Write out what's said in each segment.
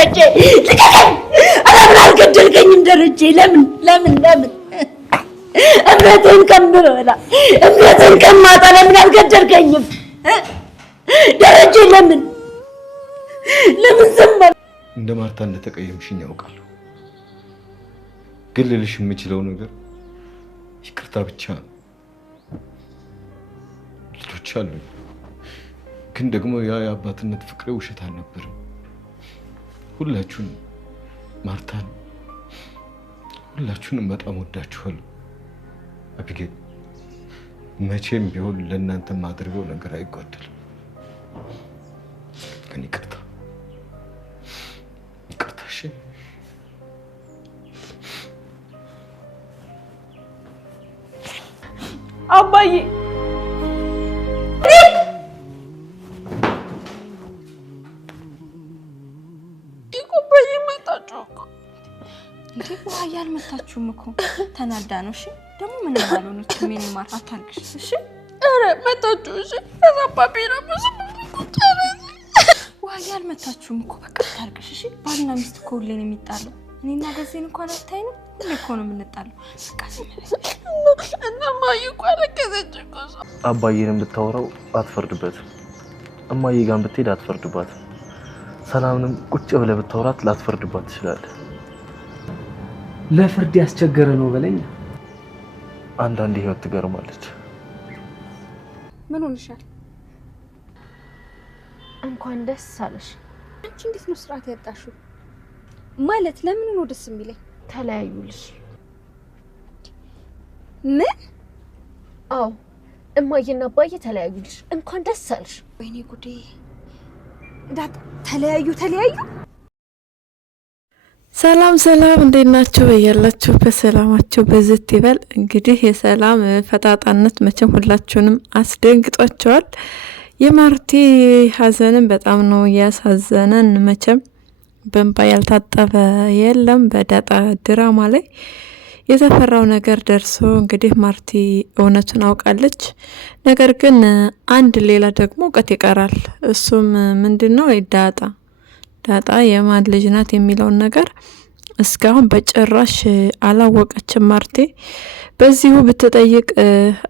ደረጀ ልቀቀኝ ለምን አልገደልከኝም ደረጀ ለምን እምነቴን ከምበላ እምነቴን ከማጣ ለምን አልገደልከኝም ደረጀ ለምን ዝም እንደ ማርታ እንደተቀየምሽኝ ያውቃለሁ ግን ልልሽ የምችለው ነገር ይቅርታ ብቻ ነው ልጆች አሉኝ ግን ደግሞ ያ የአባትነት ፍቅሬ ውሸት አልነበረም ሁላችሁንም ማርታን ሁላችሁንም በጣም ወዳችኋለሁ አቢጌል መቼም ቢሆን ለእናንተ ማድረገው ነገር አይጓደልም ግን ይቅርታ እሺ አባዬ ውሃ ያልመታችሁም እኮ ተናዳ ነው። እሺ ደግሞ ምን ያልሆነች ምን ማር አታልቅሽ። እሺ አረ መታችሁ። እሺ ተዛባቢ ነው ውሃ ያልመታችሁም እኮ በቃ አታልቅሽ። እሺ ባልና ሚስት እኮ ሁሌ ነው የሚጣለው። እኔና ገዜን እንኳን አታይንም ሁሌ እኮ ነው የምንጣለው። በቃ እና ማይ እኮ አለቀሰች እኮ አባዬንም ብታወራው አትፈርድበትም። እማዬ ጋር ብትሄድ አትፈርድባትም። ሰላምንም ቁጭ ብለህ ብታወራት ላትፈርድባት ትችላለህ። ለፍርድ ያስቸገረ ነው በለኝ። አንዳንዴ ህይወት ትገርማለች። ምን ሆነሻል? እንኳን ደስ አለሽ። አንቺ እንዴት ነው ስርዓት ያጣሽው? ማለት ለምን ነው ደስ የሚለኝ? ተለያዩልሽ። ምን? አዎ እማዬና አባዬ ተለያዩልሽ። እንኳን ደስ አለሽ። ወይኔ ጉዴ! ተለያዩ ሰላም እንዴት ናችሁ? በያላችሁበት ሰላማችሁ በዝት ይበል። እንግዲህ የሰላም ፈጣጣነት መቼም ሁላችሁንም አስደንግጧቸዋል። የማርቲ ሀዘንም በጣም ነው ያሳዘነን። መቼም በእንባ ያልታጠበ የለም። በዳጣ ድራማ ላይ የተፈራው ነገር ደርሶ እንግዲህ ማርቲ እውነቱን አውቃለች። ነገር ግን አንድ ሌላ ደግሞ እውቀት ይቀራል። እሱም ምንድነው? ዳጣ የማን ልጅ ናት የሚለውን ነገር እስካሁን በጭራሽ አላወቀችም። ማርቲ በዚሁ ብትጠይቅ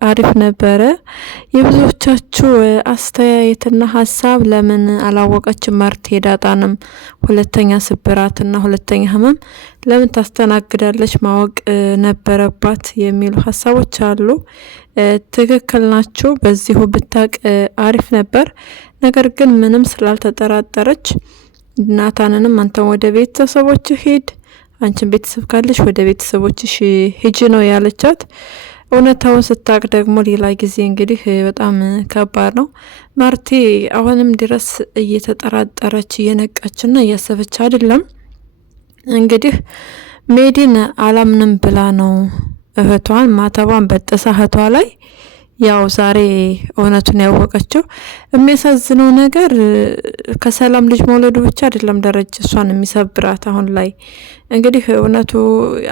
አሪፍ ነበረ። የብዙዎቻችሁ አስተያየትና ሀሳብ ለምን አላወቀችም ማርቲ ዳጣንም ሁለተኛ ስብራትና ሁለተኛ ህመም ለምን ታስተናግዳለች? ማወቅ ነበረባት የሚሉ ሀሳቦች አሉ። ትክክል ናችሁ። በዚሁ ብታቅ አሪፍ ነበር። ነገር ግን ምንም ስላልተጠራጠረች ናታንንም አንተን ወደ ቤተሰቦች ሂድ፣ አንቺን ቤተሰብ ካለሽ ወደ ቤተሰቦችሽ ሂጂ ነው ያለቻት። እውነታውን ስታቅ ደግሞ ሌላ ጊዜ እንግዲህ በጣም ከባድ ነው። ማርቲ አሁንም ድረስ እየተጠራጠረች እየነቃችና እያሰበች አይደለም። እንግዲህ ሜዲን አላምንም ብላ ነው እህቷን ማተቧን በጥሳ እህቷ ላይ ያው ዛሬ እውነቱን ያወቀችው። የሚያሳዝነው ነገር ከሰላም ልጅ መውለዱ ብቻ አይደለም ደረጀ እሷን የሚሰብራት። አሁን ላይ እንግዲህ እውነቱ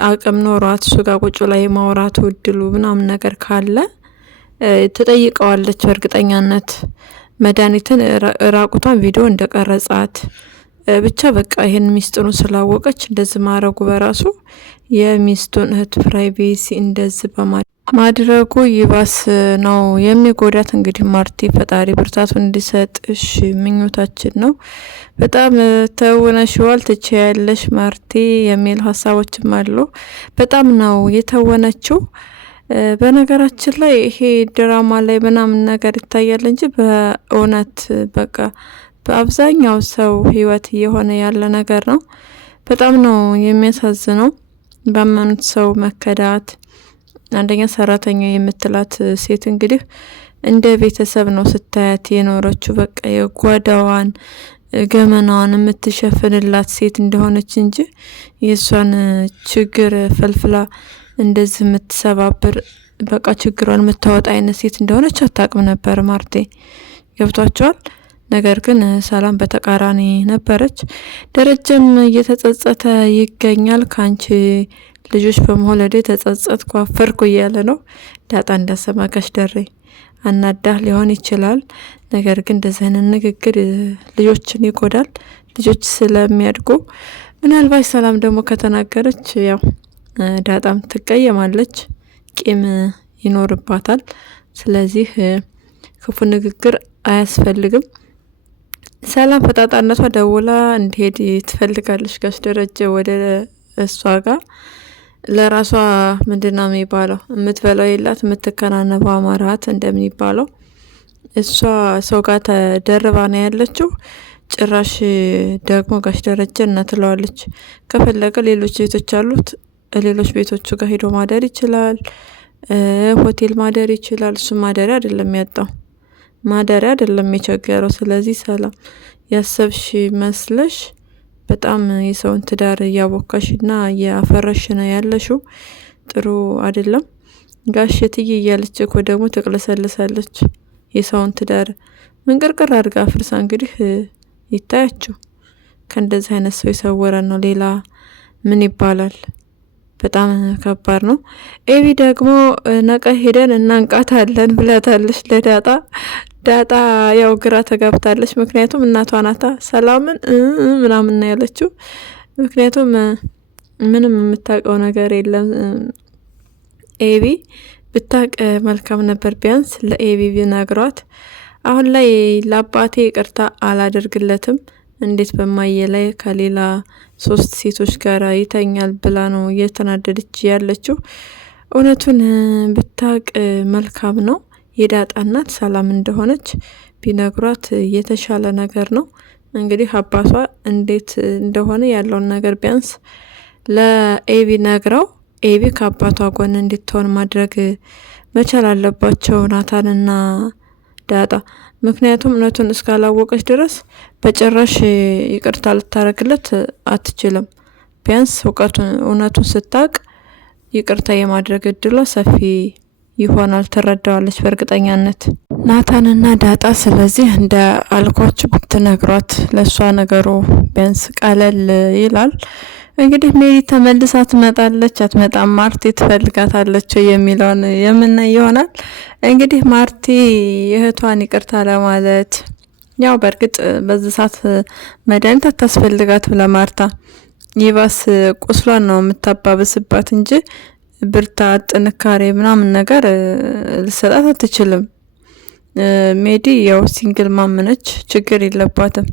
አቅም ኖሯት እሱ ጋር ቁጭ ላይ ማውራቱ እድሉ ምናምን ነገር ካለ ትጠይቀዋለች በእርግጠኛነት። መድኃኒትን ራቁቷን ቪዲዮ እንደቀረጻት ብቻ በቃ ይሄን ሚስጥሩን ስላወቀች እንደዚህ ማድረጉ በራሱ የሚስቱን እህት ፕራይቬሲ እንደዚህ ማድረጉ ይባስ ነው የሚጎዳት። እንግዲህ ማርቲ ፈጣሪ ብርታቱን እንዲሰጥሽ ምኞታችን ነው። በጣም ተውነሽዋል፣ ትችያለሽ ማርቲ የሚል ሀሳቦችም አሉ። በጣም ነው የተወነችው። በነገራችን ላይ ይሄ ድራማ ላይ ምናምን ነገር ይታያል እንጂ በእውነት በቃ በአብዛኛው ሰው ህይወት እየሆነ ያለ ነገር ነው። በጣም ነው የሚያሳዝነው። ባመኑት ሰው መከዳት። አንደኛ ሰራተኛ የምትላት ሴት እንግዲህ እንደ ቤተሰብ ነው ስታያት የኖረችው። በቃ የጓዳዋን ገመናዋን የምትሸፍንላት ሴት እንደሆነች እንጂ የሷን ችግር ፈልፍላ እንደዚህ የምትሰባብር በቃ ችግሯን የምታወጣ አይነት ሴት እንደሆነች አታውቅም ነበር ማርቲ። ገብቷቸዋል። ነገር ግን ሰላም በተቃራኒ ነበረች። ደረጀም እየተጸጸተ ይገኛል። ካንቺ ልጆች በመውለዴ ተጸጸትኩ አፈርኩ እያለ ነው። ዳጣ እንዳሰማጋሽ ደሬ አናዳህ ሊሆን ይችላል። ነገር ግን እንደዚህ አይነት ንግግር ልጆችን ይጎዳል። ልጆች ስለሚያድጉ ምናልባት ሰላም ደግሞ ከተናገረች ያው ዳጣም ትቀየማለች፣ ቂም ይኖርባታል። ስለዚህ ክፉ ንግግር አያስፈልግም። ሰላም ፈጣጣነቷ ደውላ እንዲሄድ ትፈልጋለች ጋሽ ደረጀ ወደ እሷ ጋር። ለራሷ ምንድነው የሚባለው የምትበላው የላት የምትከናነባው አማራት እንደሚባለው እሷ ሰው ጋር ተደርባ ነው ያለችው። ጭራሽ ደግሞ ጋሽ ደረጀ እና ትለዋለች ከፈለገ ሌሎች ቤቶች አሉት፣ ሌሎች ቤቶቹ ጋር ሄዶ ማደር ይችላል፣ ሆቴል ማደር ይችላል። እሱ ማደሪያ አይደለም ያጣው፣ ማደሪያ አይደለም የቸገረው። ስለዚህ ሰላም ያሰብሽ መስለሽ በጣም የሰውን ትዳር እያቦካሽና እያፈረሽ ነው ያለሽው። ጥሩ አይደለም። ጋሽ እትዬ እያለች እኮ ደግሞ ትቅለሰልሳለች። የሰውን ትዳር ምንቅርቅር አድርጋ አፍርሳ እንግዲህ ይታያችሁ። ከእንደዚህ አይነት ሰው የሰወረን ነው ሌላ ምን ይባላል? በጣም ከባድ ነው። ኤቢ ደግሞ ነቀ ሄደን እናንቃታለን ብላታለች ለዳጣ። ዳጣ ያው ግራ ተጋብታለች። ምክንያቱም እናቷ ናታ ሰላምን ምናምን ነው ያለችው። ምክንያቱም ምንም የምታውቀው ነገር የለም። ኤቢ ብታቅ መልካም ነበር፣ ቢያንስ ለኤቢ ቢነግሯት። አሁን ላይ ለአባቴ ይቅርታ አላደርግለትም እንዴት በማየ ላይ ከሌላ 3 ሴቶች ጋር ይተኛል ብላ ነው እየተናደደች ያለችው። እውነቱን ብታቅ መልካም ነው። የዳጣ እናት ሰላም እንደሆነች ቢነግሯት የተሻለ ነገር ነው። እንግዲህ አባቷ እንዴት እንደሆነ ያለውን ነገር ቢያንስ ለኤቢ ነግረው ኤቢ ከአባቷ ጎን እንድትሆን ማድረግ መቻል አለባቸው ናታንና ዳጣ። ምክንያቱም እውነቱን እስካላወቀች ድረስ በጭራሽ ይቅርታ ልታረግለት አትችልም። ቢያንስ እውነቱን ስታቅ ይቅርታ የማድረግ እድሏ ሰፊ ይሆናል፣ ትረዳዋለች በእርግጠኛነት ናታንና ዳጣ። ስለዚህ እንደ አልኳችሁ ብትነግሯት ለእሷ ነገሩ ቢያንስ ቀለል ይላል። እንግዲህ ሜሪ ተመልሳ ትመጣለች አትመጣም፣ ማርቲ ትፈልጋታለች የሚለውን የምናይ ይሆናል። እንግዲህ ማርቲ እህቷን ይቅርታ ለማለት ያው በእርግጥ በዚህ ሰዓት መድኃኒት አታስፈልጋትም ለማርታ፣ ይባስ ቁስሏን ነው የምታባብስባት እንጂ ብርታት ጥንካሬ ምናምን ነገር ልሰጣት አትችልም። ሜዲ ያው ሲንግል ማምነች፣ ችግር የለባትም።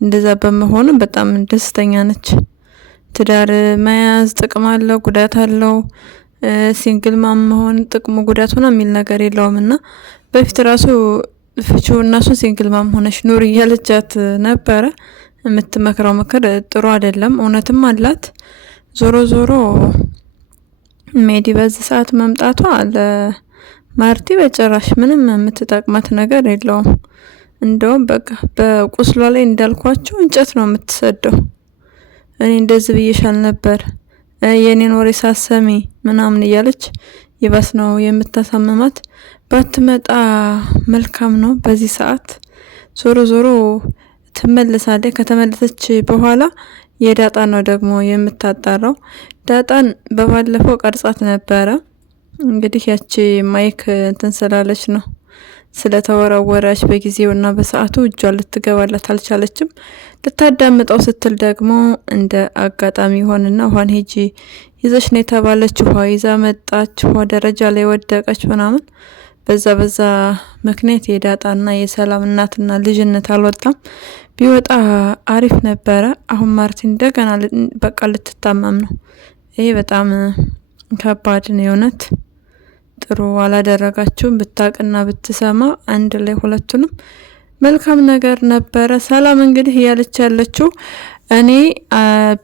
እንደዛ በመሆኑ በጣም ደስተኛ ነች። ትዳር መያዝ ጥቅም አለው ጉዳት አለው። ሲንግል ማም መሆን ጥቅሙ ጉዳት ሆነ የሚል ነገር የለውም። እና በፊት ራሱ ፍቺው እናሱ ሲንግል ማም ሆነሽ ኑር እያለቻት ነበረ። የምትመክረው ምክር ጥሩ አይደለም፣ እውነትም አላት። ዞሮ ዞሮ ሜዲ በዚህ ሰዓት መምጣቷ ለማርቲ በጭራሽ ምንም የምትጠቅማት ነገር የለውም። እንደውም በቃ በቁስሏ ላይ እንዳልኳቸው እንጨት ነው የምትሰደው። እኔ እንደዚህ ብዬሻል ነበር የኔን ወሬ ሳሰሚ ምናምን እያለች ይባስ ነው የምታሳምማት። ባትመጣ መልካም ነው በዚህ ሰዓት። ዞሮ ዞሮ ትመልሳለች። ከተመለሰች በኋላ የዳጣ ነው ደግሞ የምታጣራው። ዳጣን በባለፈው ቀርጻት ነበረ። እንግዲህ ያቺ ማይክ እንትን ስላለች ነው ስለተወረወረች በጊዜውና በሰዓቱ እጇ ልትገባላት አልቻለችም። ልታዳምጠው ስትል ደግሞ እንደ አጋጣሚ ሆንና ውሃን ሄጂ ይዘሽ ነው የተባለች። ውሃ ይዛ መጣች። ውሃ ደረጃ ላይ ወደቀች ምናምን። በዛ ምክንያት የዳጣና የሰላም እናትና ልጅነት አልወጣም። ቢወጣ አሪፍ ነበረ። አሁን ማርቲን እንደገና በቃ ልትታመም ነው። ይሄ በጣም ከባድ ነው የእውነት። ጥሩ አላደረጋችሁም። ብታቅና ብትሰማ አንድ ላይ ሁለቱንም መልካም ነገር ነበረ። ሰላም እንግዲህ እያለች ያለችው እኔ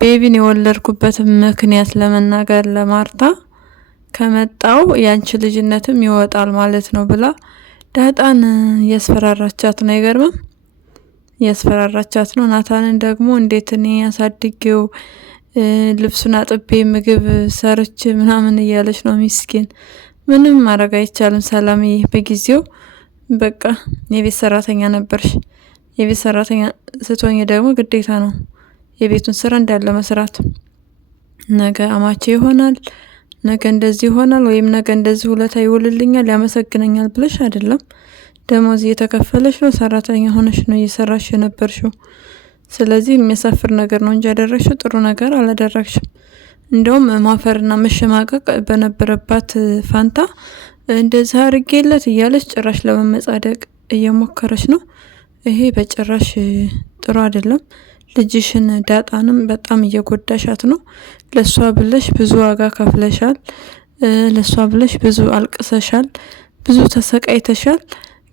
ቤቢን የወለድኩበት ምክንያት ለመናገር ለማርታ ከመጣው ያንቺ ልጅነትም ይወጣል ማለት ነው ብላ ዳጣን ያስፈራራቻት ነው። አይገርምም? ያስፈራራቻት ነው። ናታንን ደግሞ እንዴት እኔ ያሳድጌው ልብሱን አጥቤ ምግብ ሰርች ምናምን እያለች ነው። ሚስኪን ምንም ማድረግ አይቻልም። ሰላምዬ በጊዜው በቃ የቤት ሰራተኛ ነበርሽ። የቤት ሰራተኛ ስትሆኝ ደግሞ ግዴታ ነው የቤቱን ስራ እንዳለ መስራት። ነገ አማቼ ይሆናል፣ ነገ እንደዚህ ይሆናል ወይም ነገ እንደዚህ ውለታ ይውልልኛል ያመሰግነኛል ብለሽ አይደለም። ደሞዝ እየተከፈለሽ ነው፣ ሰራተኛ ሆነሽ ነው እየሰራሽ የነበርሽው። ስለዚህ የሚያሳፍር ነገር ነው እንጂ ያደረግሽው ጥሩ ነገር አላደረግሽም። እንደውም ማፈርና መሸማቀቅ በነበረባት ፋንታ እንደዚህ አድርጌለት እያለች ጭራሽ ለመመጻደቅ እየሞከረች ነው። ይሄ በጭራሽ ጥሩ አይደለም። ልጅሽን ዳጣንም በጣም እየጎዳሻት ነው። ለሷ ብለሽ ብዙ ዋጋ ከፍለሻል። ለሷ ብለሽ ብዙ አልቅሰሻል፣ ብዙ ተሰቃይተሻል።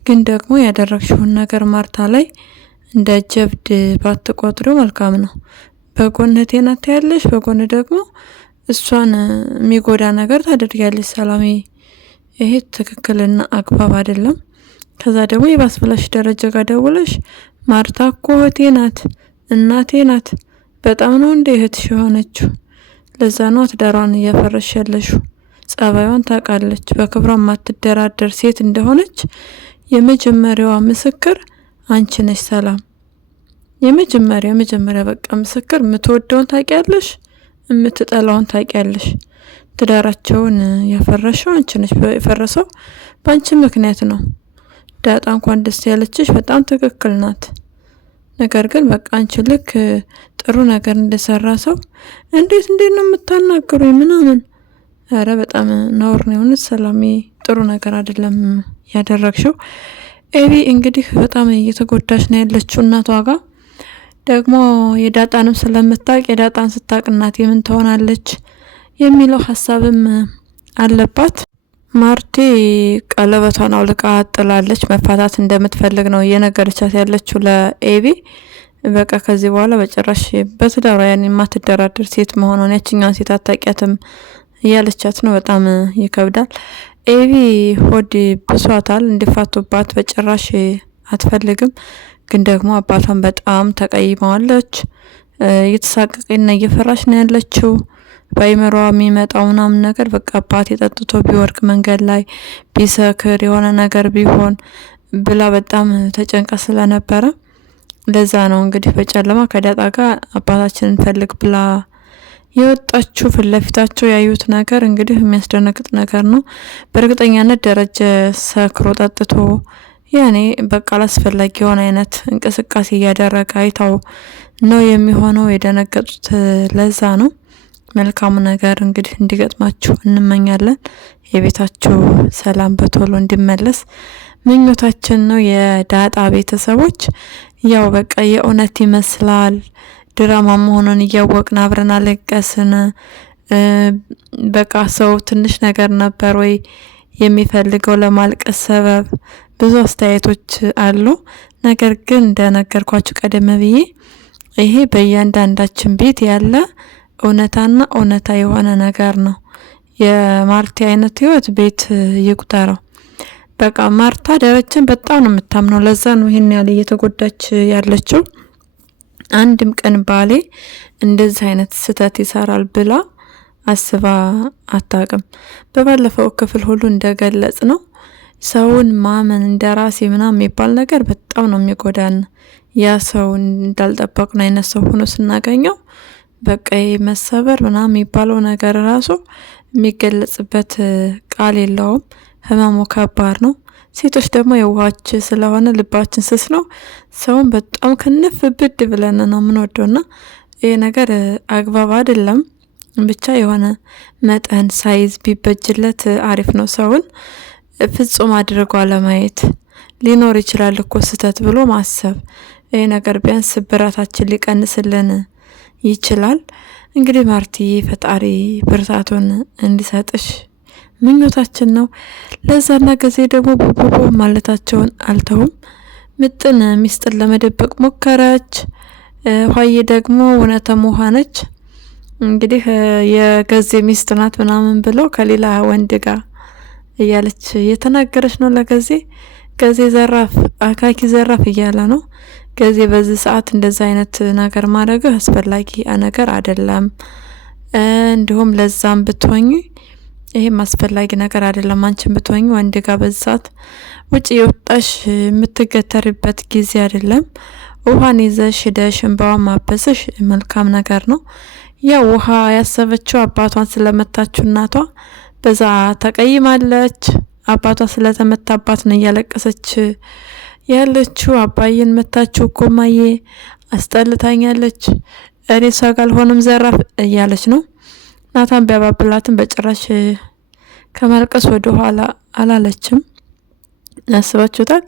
ግን ደግሞ ያደረግሽውን ነገር ማርታ ላይ እንደ ጀብድ ባትቆጥሪው መልካም ነው። በጎንህ ቴናት ያለሽ፣ በጎን ደግሞ እሷን የሚጎዳ ነገር ታደርጊያለሽ። ሰላሜ ይሄ ትክክልና አግባብ አይደለም። ከዛ ደግሞ የባስ ብለሽ ደረጃ ጋር ደውለሽ ማርታ እኮ እህቴ ናት፣ እናቴ ናት፣ በጣም ነው እንደ እህትሽ የሆነችው። ለዛ ነው ትዳሯን እያፈረሽ ያለሽው። ጸባዩን ታውቃለች። በክብሯ የማትደራደር ሴት እንደሆነች የመጀመሪያዋ ምስክር አንቺ ነሽ ሰላም። የመጀመሪያ በቃ ምስክር። የምትወደውን ታውቂያለሽ፣ የምትጠላውን ታውቂያለሽ። ትዳራቸውን ያፈረሽው አንቺ ነሽ። የፈረሰው በአንቺ ምክንያት ነው። ዳጣ እንኳን ደስ ያለችሽ በጣም ትክክል ናት። ነገር ግን በቃ አንቺ ልክ ጥሩ ነገር እንደሰራ ሰው እንዴት ነው የምታናገሩኝ ምናምን? አረ በጣም ነውር ነው የሆነች ሰላም። ጥሩ ነገር አይደለም ያደረግሽው። ኤቢ እንግዲህ በጣም እየተጎዳሽ ነው ያለችው እናቷ ጋር። ደግሞ የዳጣንም ስለምታቅ የዳጣን ስታቅ እናት የምን ትሆናለች የሚለው ሀሳብም አለባት። ማርቴ ቀለበቷን አውልቃ ጥላለች። መፋታት እንደምትፈልግ ነው እየነገረቻት ያለችው ለኤቢ። በቃ ከዚህ በኋላ በጭራሽ በትዳሯ ያን የማትደራደር ሴት መሆኗን ያችኛውን ሴት አታውቂያትም እያለቻት ነው። በጣም ይከብዳል። ኤቢ ሆድ ብሷታል። እንዲፋቱባት በጭራሽ አትፈልግም። ግን ደግሞ አባቷን በጣም ተቀይመዋለች። እየተሳቀቀና እየፈራሽ ነው ያለችው። በአይምሯ የሚመጣው ምናምን ነገር በቃ አባቴ ጠጥቶ ቢወርቅ መንገድ ላይ ቢሰክር የሆነ ነገር ቢሆን ብላ በጣም ተጨንቃ ስለነበረ ለዛ ነው እንግዲህ በጨለማ ከዳጣ ጋር አባታችንን ፈልግ ብላ የወጣችው። ፊት ለፊታቸው ያዩት ነገር እንግዲህ የሚያስደነግጥ ነገር ነው። በእርግጠኛነት ደረጀ ሰክሮ ጠጥቶ ያኔ በቃ አላስፈላጊ የሆነ አይነት እንቅስቃሴ እያደረገ አይታው ነው የሚሆነው። የደነገጡት ለዛ ነው። መልካሙ ነገር እንግዲህ እንዲገጥማችሁ እንመኛለን። የቤታችሁ ሰላም በቶሎ እንዲመለስ ምኞታችን ነው። የዳጣ ቤተሰቦች ያው በቃ የእውነት ይመስላል ድራማ መሆኑን እያወቅን አብረን አለቀስን። በቃ ሰው ትንሽ ነገር ነበር ወይ የሚፈልገው ለማልቀስ ሰበብ? ብዙ አስተያየቶች አሉ። ነገር ግን እንደነገርኳችሁ ቀደም ብዬ ይሄ በእያንዳንዳችን ቤት ያለ እውነታና እውነታ የሆነ ነገር ነው። የማርቲ አይነት ህይወት ቤት ይቁጠረው። በቃ ማርታ ደረጀን በጣም ነው የምታምነው። ለዛ ነው ይሄን ያለ እየተጎዳች ያለችው። አንድም ቀን ባሌ እንደዚህ አይነት ስህተት ይሰራል ብላ አስባ አታውቅም። በባለፈው ክፍል ሁሉ እንደገለጽ ነው ሰውን ማመን እንደራሴ ምናምን የሚባል ነገር በጣም ነው የሚጎዳን። ያ ሰው እንዳልጠበቅነው አይነት ሰው ሆኖ ስናገኘው በቃ መሰበር ምናምን የሚባለው ነገር ራሱ የሚገለጽበት ቃል የለውም። ህመሙ ከባድ ነው። ሴቶች ደግሞ የዋች ስለሆነ ልባችን ስስ ነው። ሰውን በጣም ክንፍ ብድ ብለን ነው የምንወደውና ይሄ ነገር አግባብ አይደለም። ብቻ የሆነ መጠን ሳይዝ ቢበጅለት አሪፍ ነው። ሰውን ፍጹም አድርጎ አለማየት ሊኖር ይችላል እኮ ስህተት ብሎ ማሰብ። ይሄ ነገር ቢያንስ ብራታችን ሊቀንስልን ይችላል። እንግዲህ ማርቲ ፈጣሪ ብርታቱን እንዲሰጥሽ ምኞታችን ነው። ለዛና ጊዜ ደግሞ ቦቦቦ ማለታቸውን አልተውም። ምጥን ሚስጥር ለመደበቅ ሞከረች። ኋዬ ደግሞ እውነተም ውሃ ነች። እንግዲህ የገዜ ሚስት ናት ምናምን ብለው ከሌላ ወንድ ጋር እያለች እየተናገረች ነው ለገዜ። ገዜ ዘራፍ አካኪ ዘራፍ እያለ ነው። ገዜ በዚህ ሰዓት እንደዛ አይነት ነገር ማድረግ አስፈላጊ ነገር አይደለም። እንዲሁም ለዛም ብትሆኚ ይሄም አስፈላጊ ነገር አይደለም። አንቺም ብትሆኚ ወንድ ጋር በዚህ ሰዓት ውጪ የወጣሽ የምትገተርበት ጊዜ አይደለም። ውሃን ይዘሽ ሄደሽ እንባዋን ማበስሽ መልካም ነገር ነው። ያው ውሃ ያሰበችው አባቷን ስለመታችሁ እናቷ በዛ ተቀይማለች። አባቷ ስለተመታባት ነው እያለቀሰች ያለችው። አባዬን መታችሁ እኮ እማዬ አስጠልታኛለች፣ እኔ እሷ ጋር አልሆንም ዘራፍ እያለች ነው። ናታን ቢያባብላትም በጭራሽ ከማልቀስ ወደ ኋላ አላለችም። ያስባችሁታል?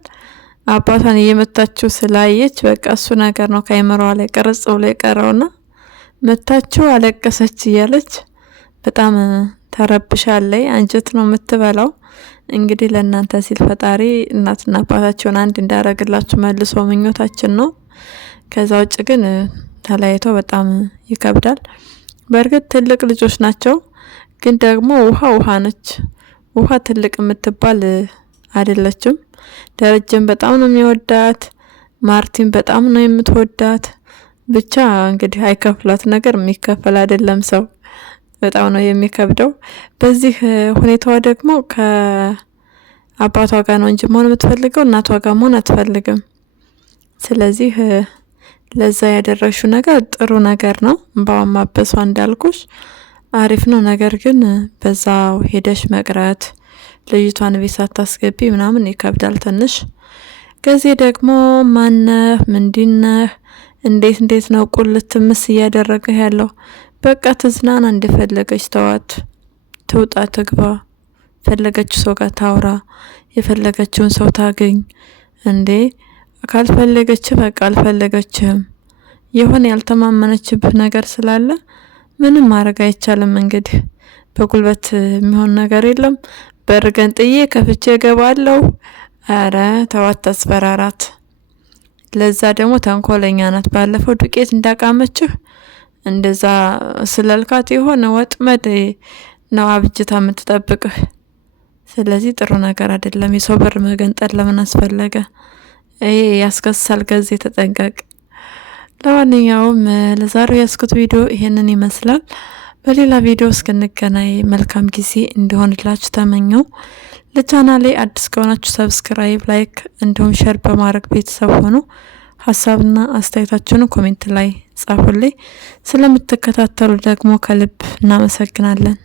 አባቷን እየመታችሁ ስላየች በቃ እሱ ነገር ነው ከአይምሮዋ ላይ ቅርጽ ብሎ የቀረውና መታችሁ አለቀሰች እያለች በጣም ተረብሻለች። አንጀት ነው የምትበላው። እንግዲህ ለእናንተ ሲል ፈጣሪ እናትና አባታቸውን አንድ እንዳረግላችሁ መልሶ ምኞታችን ነው። ከዛ ውጭ ግን ተለያይተው በጣም ይከብዳል። በእርግጥ ትልቅ ልጆች ናቸው፣ ግን ደግሞ ውሃ ነች። ውሃ ትልቅ የምትባል አይደለችም። ደረጀም በጣም ነው የሚወዳት፣ ማርቲን በጣም ነው የምትወዳት። ብቻ እንግዲህ አይከፍላት ነገር የሚከፈል አይደለም ሰው በጣም ነው የሚከብደው። በዚህ ሁኔታዋ ደግሞ ከአባቷ ጋር ነው እንጂ መሆን የምትፈልገው እናቷ ጋር መሆን አትፈልግም። ስለዚህ ለዛ ያደረግሽው ነገር ጥሩ ነገር ነው። እንባዋን ማበሷ እንዳልኩሽ አሪፍ ነው። ነገር ግን በዛው ሄደሽ መቅረት ልጅቷን ቤት ሳታስገቢ ምናምን ይከብዳል ትንሽ። ከዚህ ደግሞ ማነህ ምንድነህ እንዴት ነው ቁልት ምስ እያደረገ ያለው? በቃ ትዝናና፣ እንደፈለገች ተዋት፣ ትውጣ ትግባ፣ ፈለገችው ሰው ጋር ታውራ፣ የፈለገችውን ሰው ታገኝ። እንዴ ካልፈለገች በቃ አልፈለገችህም። የሆነ ያልተማመነችብህ ነገር ስላለ ምንም ማድረግ አይቻልም። እንግዲህ በጉልበት የሚሆን ነገር የለም። በርገን ጥዬ ከፍቼ ገባለሁ። አረ ተዋት፣ ተስፈራራት። ለዛ ደግሞ ተንኮለኛ ናት። ባለፈው ዱቄት እንዳቃመችህ እንደዛ ስለልካት የሆነ ወጥመድ ነው አብጅታ የምትጠብቅህ። ስለዚህ ጥሩ ነገር አይደለም። የሰው በር መገንጠል ለምን አስፈለገ? ይሄ ያስከሳል። ገዜ ተጠንቀቅ። ለማንኛውም ለዛሬው ያስኩት ቪዲዮ ይሄንን ይመስላል። በሌላ ቪዲዮ እስክንገናኝ መልካም ጊዜ እንዲሆንላችሁ ተመኘው። ለቻናሌ አዲስ ከሆናችሁ ሰብስክራይብ፣ ላይክ እንዲሁም ሼር በማድረግ ቤተሰብ ሆኑ። ሀሳብና አስተያየታችሁን ኮሜንት ላይ ጻፉልኝ። ስለምትከታተሉ ደግሞ ከልብ እናመሰግናለን።